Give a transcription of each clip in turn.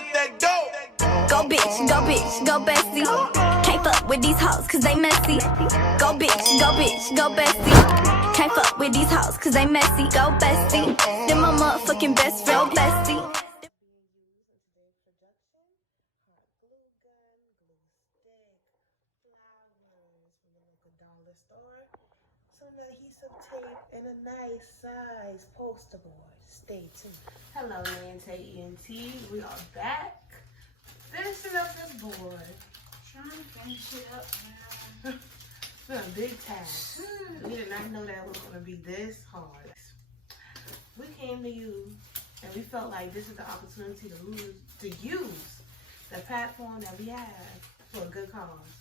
out that dope. Go bestie. Can't fuck with these hoes cause they messy. Go bestie. Can't fuck with these hoes cause they messy. Go bestie. Then my motherfucking best friend, bestie. Some adhesive tape and a nice size poster board. Stay tuned. Hello, Nae&Tae. We are back. Finishing up this board. Trying to finish it up, man. It's been a big task. We did not know that it was going to be this hard. We came to you and we felt like this is the opportunity to use the platform that we have for a good cause,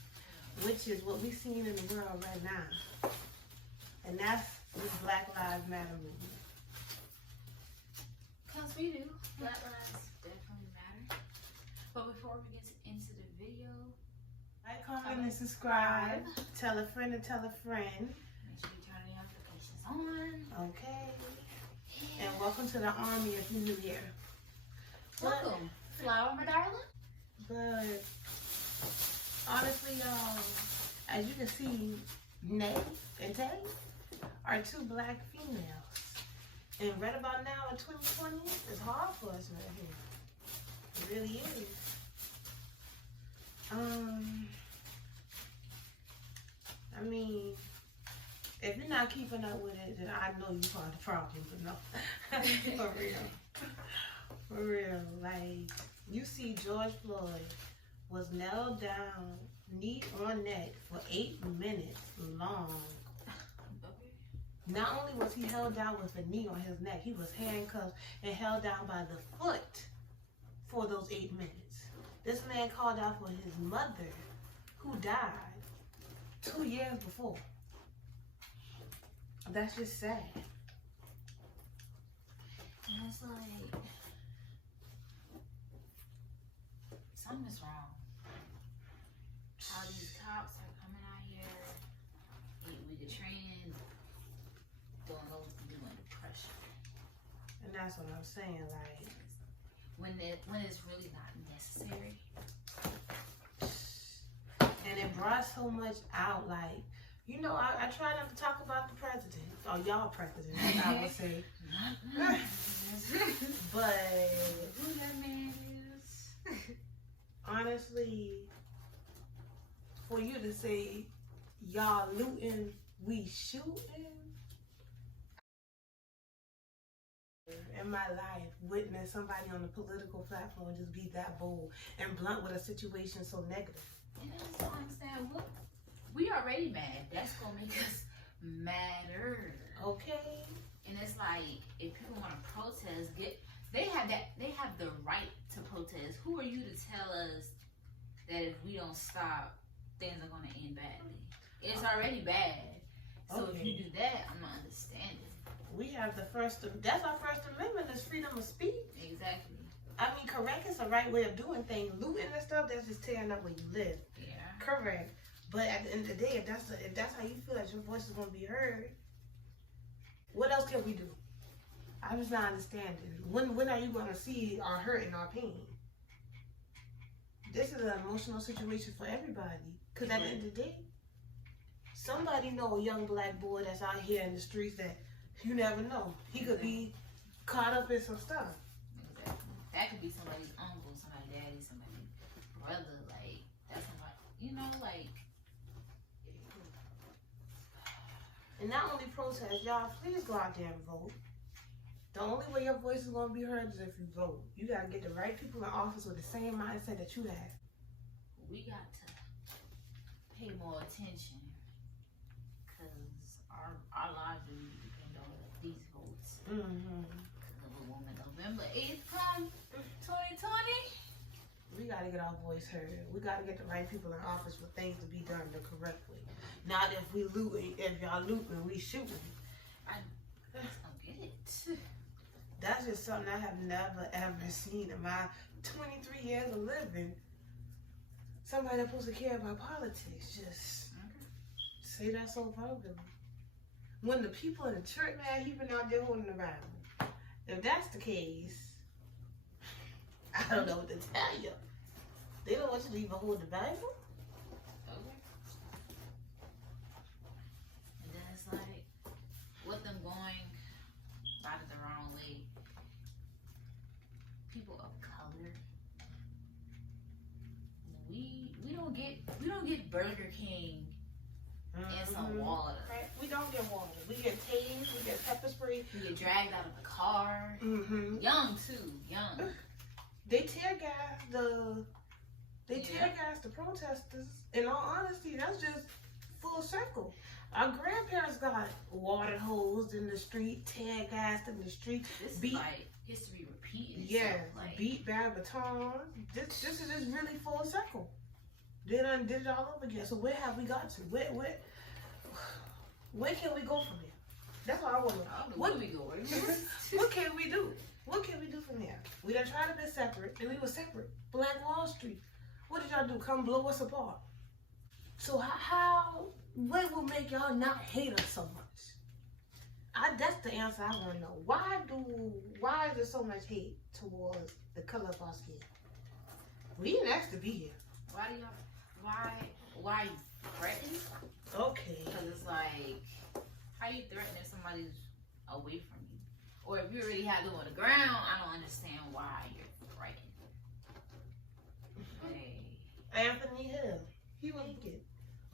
which is what we're seeing in the world right now. And that's this Black Lives Matter movement. Because we do. Black lives definitely matter. But before we get into the video, Like, comment, and subscribe. Tell a friend and tell a friend. make sure you turn the notifications on. Okay. And welcome to the army if you're new here. Welcome, Flower, my darling. But honestly, y'all, as you can see, Nae&Tae are two black females. And right about now in 2020, it's hard for us right here. It really is. I mean, if you're not keeping up with it, then I know you're part of the problem, but no. For real. For real. Like, you see George Floyd was nailed down, knee on neck for 8 minutes long. Not only was he held down with a knee on his neck, he was handcuffed and held down by the foot for those 8 minutes. This man called out for his mother, who died 2 years before. That's just sad. And it's like, something's wrong. How these cops are coming out here with the trend, doing those doing the pressure. And that's what I'm saying, like, when it's really not necessary. and it brought so much out, like, you know, I try not to talk about the president, or y'all president, I would say. But Who that man is? honestly, for you to say y'all looting, we shooting. In my life, witness somebody on the political platform just be that bold and blunt with a situation so negative. And I just don't understand what we already mad. That's gonna make us madder. Okay. And it's like, if people want to protest, they have the right to protest. Who are you to tell us that if we don't stop, things are gonna end badly? It's already bad. So Okay. if you do that, I'm not understanding. We have that's our First Amendment, is freedom of speech. Exactly. I mean, correct is the right way of doing things. Looting and stuff, that's just tearing up where you live. Yeah. Correct. But at the end of the day, if that's how you feel like your voice is going to be heard, what else can we do? I'm just not understanding. When are you going to see our hurt and our pain? This is an emotional situation for everybody. Because at the end of the day, somebody know a young black boy that's out here in the streets that you never know. He could be caught up in some stuff. Exactly. That could be somebody's uncle, somebody's daddy, somebody's brother. Like, that's somebody, you know, like. And not only protest, y'all, please go out there and vote. The only way your voice is going to be heard is if you vote. You got to get the right people in office with the same mindset that you have. We got to pay more attention, because our lives really depend on these votes. Mm-hmm. November 8th come 2020. We got to get our voice heard. We got to get the right people in office for things to be done the correct way. Not if we looting, if y'all looting, we shooting. I don't get it. That's just something I have never ever seen in my 23 years of living. Somebody that's supposed to care about politics just say that so vulgarly. When the people in the church, man, he been out there holding the Bible. If that's the case, I I don't know what to tell you. They don't want you to even hold the Bible. Okay. And then it's like, with them going about it the wrong way, people of color, we don't get Burger King and some water. Right. We don't get water. We get tased. We get pepper spray. We get dragged out of the car. Young too, young. They tear gas the protesters. In all honesty, that's just full circle. Our grandparents got water hosed in the street, tear gassed in the street. This is like history repeating. Yeah, like, beat by baton. This is just really full circle. They done did it all over again. So where have we got to? Where can we go from here? That's what I want to know. Where do we go? What can we do? What can we do from here? We done tried to be separate, and we were separate. Black Wall Street. What did y'all do? Come blow us apart. So what will make y'all not hate us so much? That's the answer I want to know. Why is there so much hate towards the color of our skin? We didn't ask to be here. Why are you threatened? Okay. Because it's like, how you threaten if somebody's away from you? Or if you already have them on the ground, I don't understand why you're threatened. Hey. Anthony Hill, he was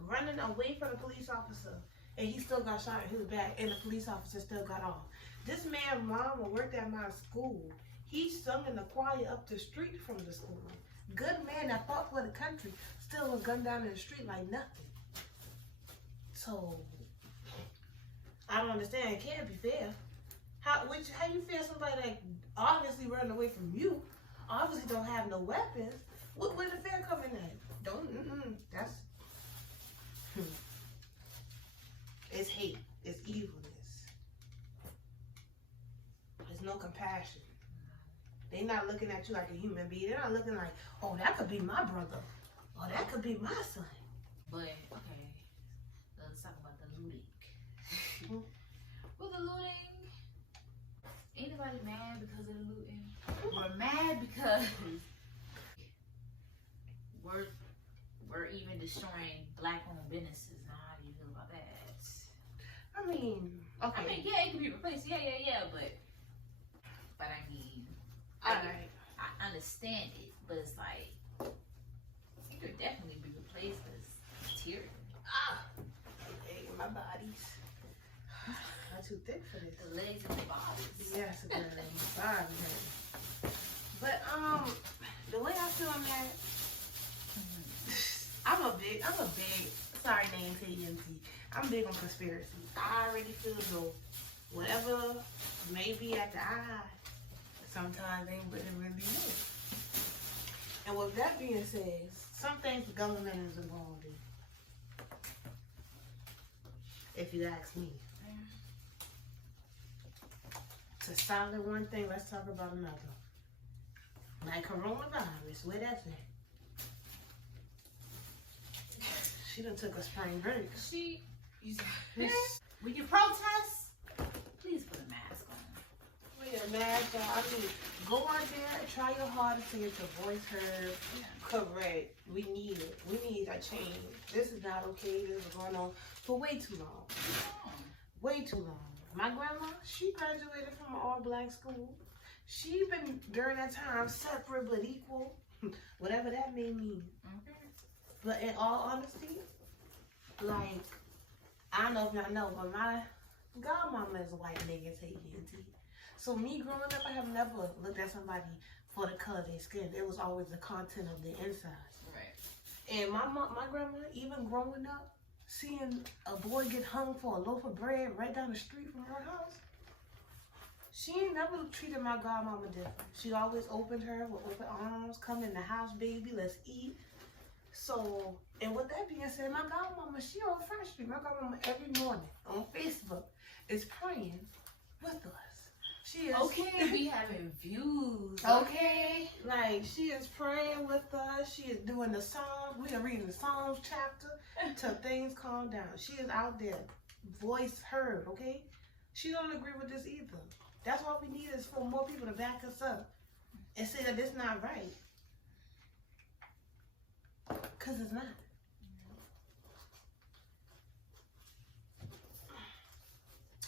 running away from the police officer, and he still got shot in his back, and the police officer still got off. This man's mama worked at my school. He sung in the choir up the street from the school. Good man that fought for the country still was gunned down in the street like nothing. So, I don't understand. It can't be fair. How you feel somebody that obviously running away from you, obviously don't have no weapons? Where the fair coming at? That's... It's hate. It's evilness. There's no compassion. They're not looking at you like a human being. They're not looking like, oh, that could be my brother. Oh, that could be my son. But, okay, let's talk about the looting. With the looting, anybody mad because of the looting? We're mad because we're even destroying black-owned businesses. Now, how do you feel about that? I mean, okay. I mean, yeah, it can be replaced. Yeah, but I mean, I understand it, but it's like, it could definitely be replaced as tyranny. Hey, my bodies. I'm too thick for this. The legs and the bodies. Yes, girl, my body. But the way I feel on that, I'm a big. Sorry, Nae&Tae. I'm big on conspiracy. I already feel though, whatever may be at the eye, sometimes ain't what it really is. And with that being said, some things the government is involved in. If you ask me. To solid one thing, let's talk about another. Like coronavirus, where that's at? She done took a spring break. When you protest, please put a mask on. Wear a mask on. I mean, go out there and try your hardest to get your voice heard. Yeah. Correct. We need it. We need a change. This is not okay. This is going on for way too long. Way too long. My grandma, she graduated from an all-black school. She been, during that time, separate but equal. Whatever that may mean. Okay. But in all honesty, like, I don't know if y'all know, but my godmama is a white Nae&Tae. So me growing up, I have never looked at somebody for the color of their skin. It was always the content of their insides. Right. And my grandma, even growing up, seeing a boy get hung for a loaf of bread right down the street from her house, she ain't never treated my godmama different. She always opened her with open arms, come in the house, baby, let's eat. So, and with that being said, my godmama, she on Front Street. My godmama every morning on Facebook is praying with us. She is okay. We having views. Okay, like she is praying with us. She is doing the Psalms. We are reading the Psalms chapter till things calm down. She is out there, voice heard. Okay, she don't agree with this either. That's what we need is for more people to back us up. and say that it's not right. Because it's not.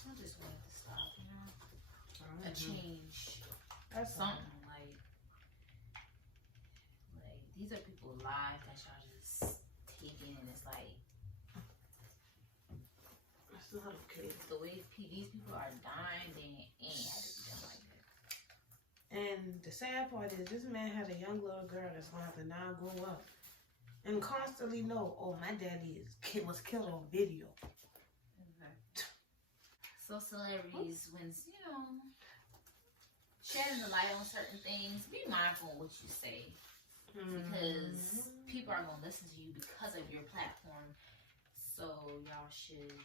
I just want to stop, you know? A change. That's Something like these are people's lives that y'all just taking, and it's like That's not okay. the way these people are dying, they ain't had to be done like that. And the sad part is, this man has a young little girl that's gonna have to now grow up and constantly know, oh, my daddy was killed on video. So celebrities, when you know, shedding the light on certain things, be mindful of what you say, because people are gonna listen to you because of your platform. So y'all should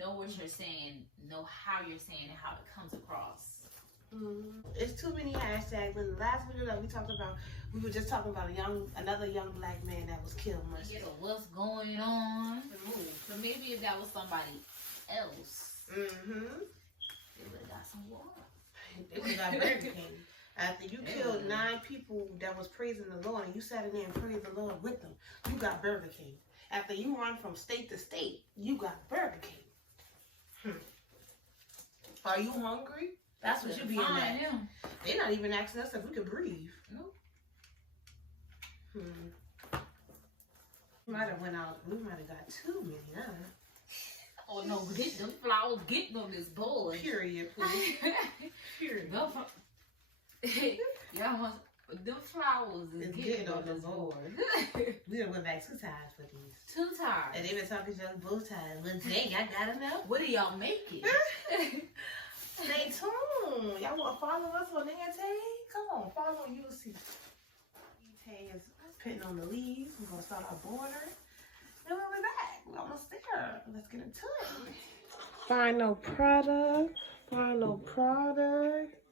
know what you're saying, know how you're saying, and how it comes across. It's too many hashtags. In the last video that we talked about, we were just talking about another young black man that was killed. Yeah, what's going on? So maybe if that was somebody else, they would have got some water. They would have got Burger King. After you killed 9 people that was praising the Lord, and you sat in there and praised the Lord with them, you got Burger King. After you run from state to state, you got Burger King. Are you hungry? That's what you be in at. Yeah. They're not even asking us if we could breathe. Nope. We might have went out. We might have got too many, huh? Oh no, get them flowers, get them this bowl. Period, please. Period. Y'all want them flowers is getting on this board. We done went back 2 times for these. 2 times. And they been talking to us both times. Well, dang, I got enough. What are y'all making? Stay tuned. Y'all want to follow us on Nae&Tae? Come on, follow you. See, Nae&Tae is putting on the leaves. We're going to start our border. Then we'll be back. We're almost there. Let's get into it. Final product. Nae&Tae.